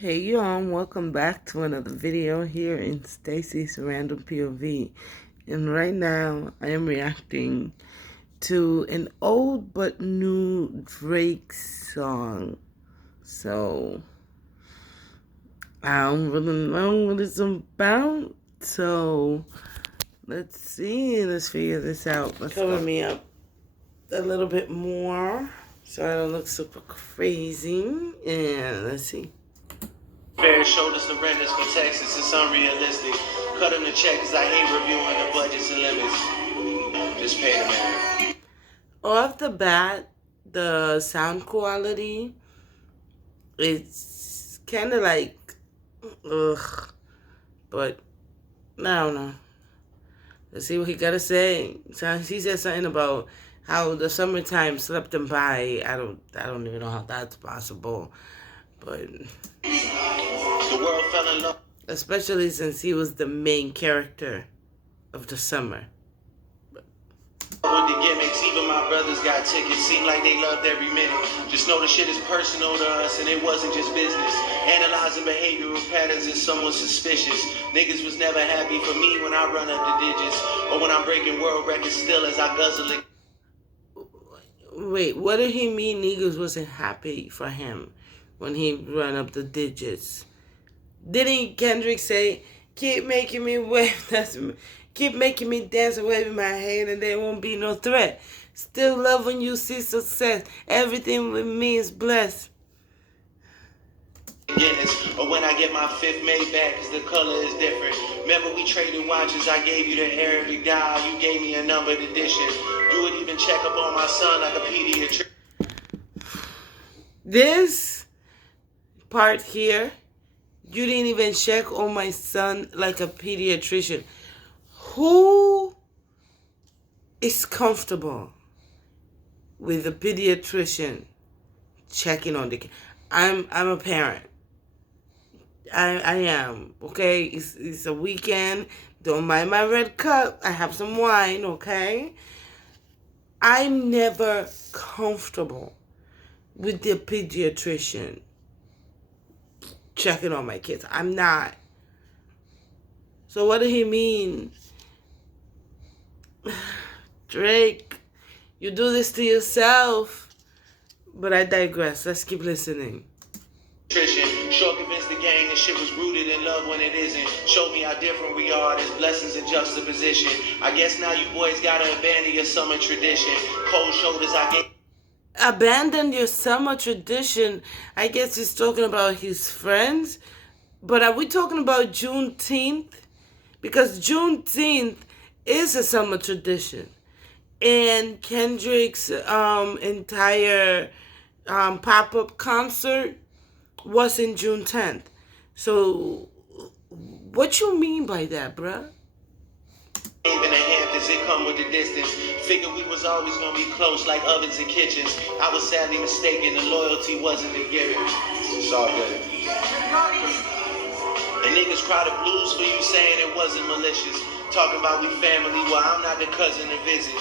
Hey y'all, welcome back to another video here in Stacy's Random POV. And right now I am reacting to an old but new Drake song. So I don't really know what it's about. So let's see, let's figure this out. Let's cover me up a little bit more so I don't look super crazy. And let's see. Fair shoulders to renters for Texas, it's unrealistic. Cut them the checks, I hate reviewing the budgets and limits. Just pay the man. Off the bat, the sound quality, it's kind of like, ugh, but I don't know. Let's see what he got to say. So he said something about how the summertime slipped him by. I don't even know how that's possible, but The world fell in love. Especially since he was the main character of the summer. With the gimmicks, even my brothers got tickets. Seemed like they loved every minute. Just know the shit is personal to us, and it wasn't just business. Analyzing behavioral patterns is somewhat suspicious. Niggas was never happy for me when I run up the digits, or when I'm breaking world records still as I guzzle it. Wait, what did he mean niggas wasn't happy for him when he run up the digits? Didn't Kendrick say, keep making me wave, keep making me dance and waving my hand and there won't be no threat. Still love when you see success. Everything with me is blessed. Guinness, or when I get my fifth made back, cause the color is different. Remember we traded watches, I gave you the Arabic dial, you gave me a numbered edition. You would even check up on my son like a pediatrician. This part here, you didn't even check on my son like a pediatrician. Who is comfortable with a pediatrician checking on the kid? I'm a parent. I am, okay? It's a weekend. Don't mind my red cup. I have some wine, okay? I'm never comfortable with the pediatrician checking on my kids. I'm not. So what did he mean? Drake, you do this to yourself. But I digress. Let's keep listening. Sure convinced the gang that shit was rooted in love when it isn't. Showed me how different we are, there's blessings in juxtaposition. I guess now you boys gotta abandon your summer tradition. Cold shoulders, I get. Abandon your summer tradition. I guess he's talking about his friends. But are we talking about Juneteenth? Because Juneteenth is a summer tradition. And Kendrick's entire pop-up concert was in June 10th. So what you mean by that, bruh? Even the Hamptons, it come with the distance. Figured we was always gonna be close like ovens and kitchens. I was sadly mistaken, the loyalty wasn't a given. It's all good. And niggas cry the blues for you saying it wasn't malicious. Talking about we family, well I'm not the cousin to visit.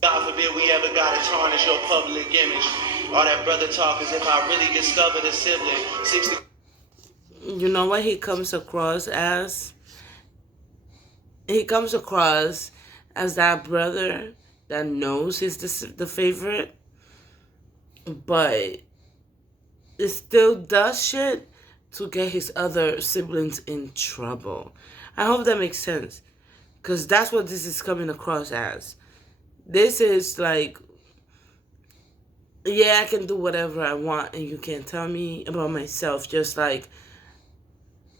God forbid we ever gotta tarnish your public image. All that brother talk as if I really discovered a sibling. 60. You know what he comes across as? He comes across as that brother that knows he's the favorite, but it still does shit to get his other siblings in trouble. I hope that makes sense, because that's what this is coming across as. This is like, yeah, I can do whatever I want and you can't tell me about myself, just like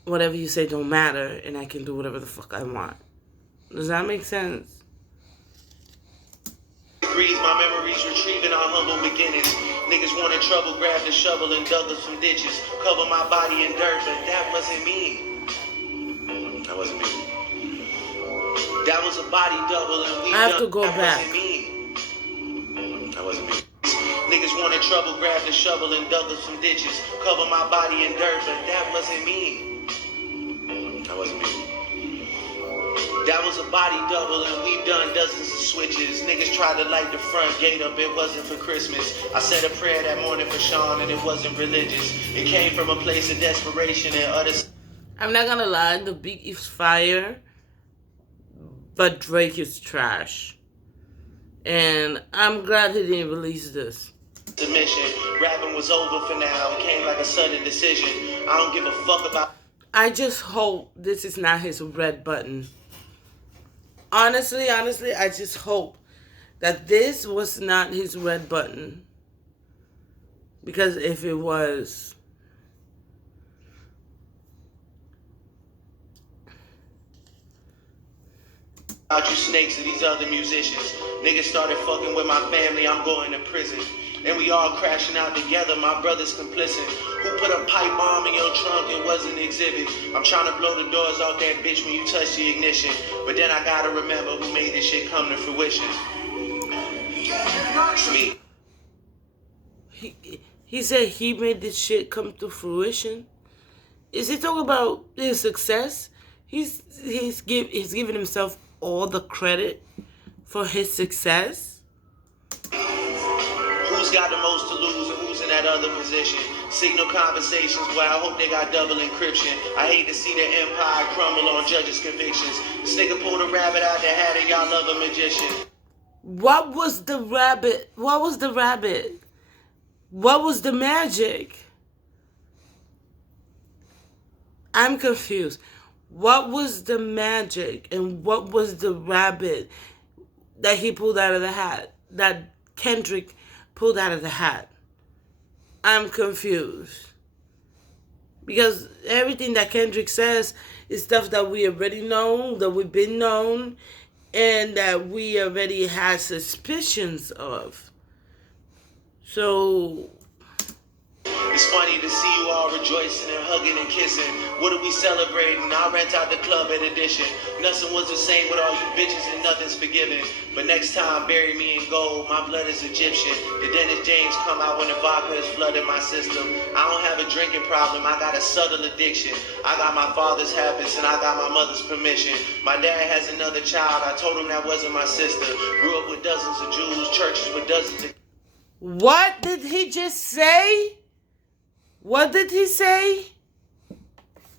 whatever you say don't matter and I can do whatever the fuck I want. Does that make sense? My memories retrieving our humble beginnings. Niggas wanted trouble, grabbed a shovel and dug up some ditches. Cover my body in dirt, but that wasn't me. That wasn't me. That was a body double and we I have to go that back. Wasn't me. That wasn't me. Niggas wanted trouble, grabbed a shovel and dug up some ditches. Cover my body in dirt, but that wasn't me. That wasn't me. That was a body double, and we've done dozens of switches. Niggas tried to light the front gate up, it wasn't for Christmas. I said a prayer that morning for Sean, and it wasn't religious. It came from a place of desperation and utter... I'm not gonna lie, the beat is fire, but Drake is trash. And I'm glad he didn't release this. Submission. Rapping was over for now. It came like a sudden decision. I don't give a fuck about... I just hope this is not his red button. Honestly, I just hope that this was not his red button. Because if it was... About you snakes and these other musicians. Niggas started fucking with my family, I'm going to prison. And we all crashing out together, my brother's complicit. Who put a pipe bomb in your trunk? It wasn't an exhibit. I'm trying to blow the doors off that bitch when you touch the ignition. But then I gotta remember who made this shit come to fruition. It's me. He said he made this shit come to fruition. Is he talking about his success? He's giving himself all the credit for his success. Who's got the most to lose and who's in that other position? Signal conversations where I hope they got double encryption. I hate to see their empire crumble on judges' convictions. This nigga pulled a rabbit out the hat and y'all love a magician. What was the rabbit? What was the rabbit? What was the magic? I'm confused. What was the magic and what was the rabbit that he pulled out of the hat? That Kendrick pulled out of the hat? I'm confused. Because everything that Kendrick says is stuff that we already know, that we've been known, and that we already had suspicions of. So... It's funny to see you all rejoicing and hugging and kissing. What are we celebrating? I'll rent out the club in addition. Nothing was the same with all you bitches and nothing's forgiven. But next time, bury me in gold. My blood is Egyptian. The Dennis James come out when the vodka is flooding my system. I don't have a drinking problem. I got a subtle addiction. I got my father's habits and I got my mother's permission. My dad has another child. I told him that wasn't my sister. Grew up with dozens of Jews, churches with dozens of... What did he just say? What did he say?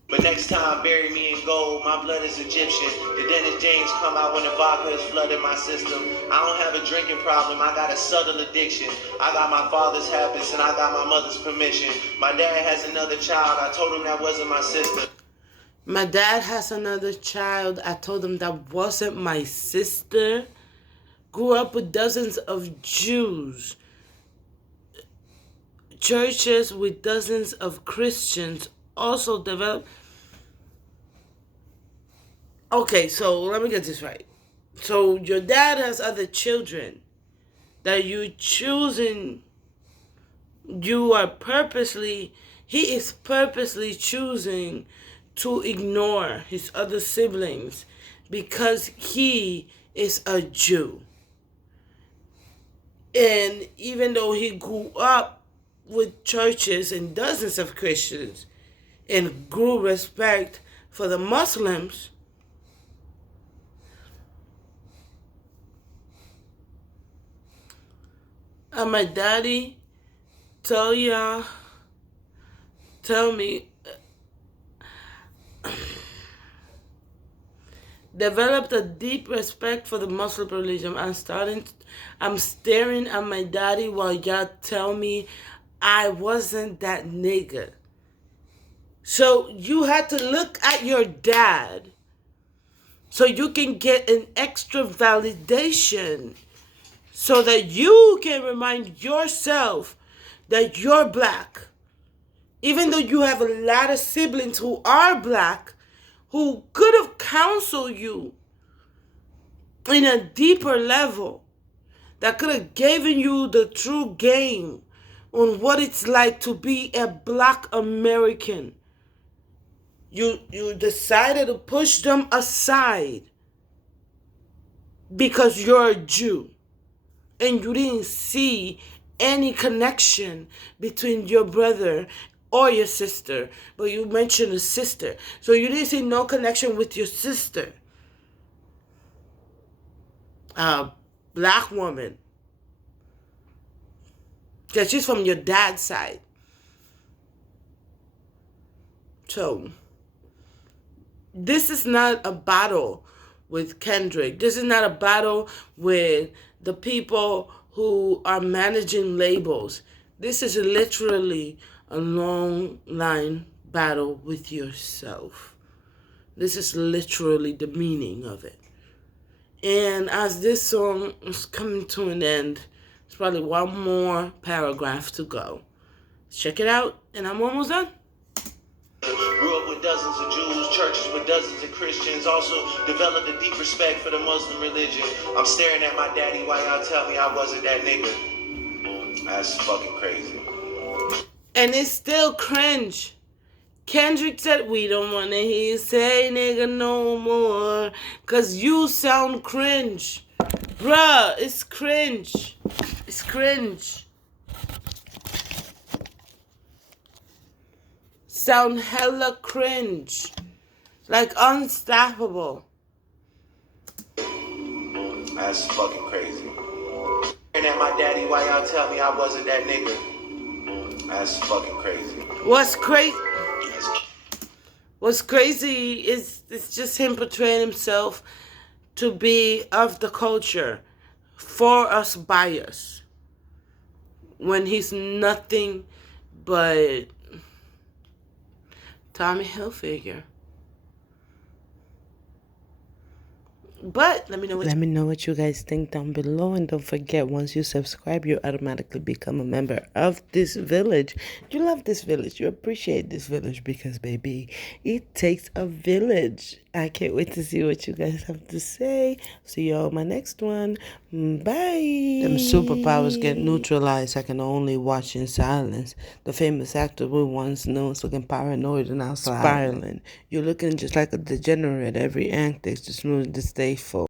But next time, bury me in gold. My blood is Egyptian. The Dennis James come out when the vodka is flooding my system. I don't have a drinking problem. I got a subtle addiction. I got my father's habits and I got my mother's permission. My dad has another child. I told him that wasn't my sister. My dad has another child. I told him that wasn't my sister. Grew up with dozens of Jews. Churches with dozens of Christians also develop. Okay, so let me get this right. So your dad has other children that you choosing. He is purposely choosing to ignore his other siblings because he is a Jew. And even though he grew up with churches and dozens of Christians and grew respect for the Muslims, and my daddy tell me, developed a deep respect for the Muslim religion. I'm staring at my daddy while y'all tell me I wasn't that nigga. So you had to look at your dad so you can get an extra validation so that you can remind yourself that you're black. Even though you have a lot of siblings who are black, who could have counseled you in a deeper level, that could have given you the true game on what it's like to be a black American. You decided to push them aside because you're a Jew. And you didn't see any connection between your brother or your sister. But you mentioned a sister. So you didn't see no connection with your sister. a black woman, because she's from your dad's side. So this is not a battle with Kendrick. This is not a battle with the people who are managing labels. This is literally a long line battle with yourself. This is literally the meaning of it. And as this song is coming to an end, there's probably one more paragraph to go. Check it out, and I'm almost done. Grew up with dozens of Jews, churches with dozens of Christians. Also developed a deep respect for the Muslim religion. I'm staring at my daddy while y'all tell me I wasn't that nigga. That's fucking crazy. And it's still cringe. Kendrick said, we don't want to hear you say nigga no more, because you sound cringe. Bruh, it's cringe. It's cringe. Sound hella cringe. Like unstoppable. That's fucking crazy. And at my daddy while y'all tell me I wasn't that nigga. That's fucking crazy. What's crazy is it's just him portraying himself to be of the culture, for us, by us, when he's nothing but Tommy Hilfiger. But let me know what you guys think down below, and don't forget, once you subscribe, you automatically become a member of this village. You love this village, you appreciate this village, because baby, it takes a village. I can't wait to see what you guys have to say. See you all in my next one. Bye. Them superpowers get neutralized. I can only watch in silence. The famous actor we once knew is looking paranoid and now spiraling. You're looking just like a degenerate. Every antics just moving to stay full.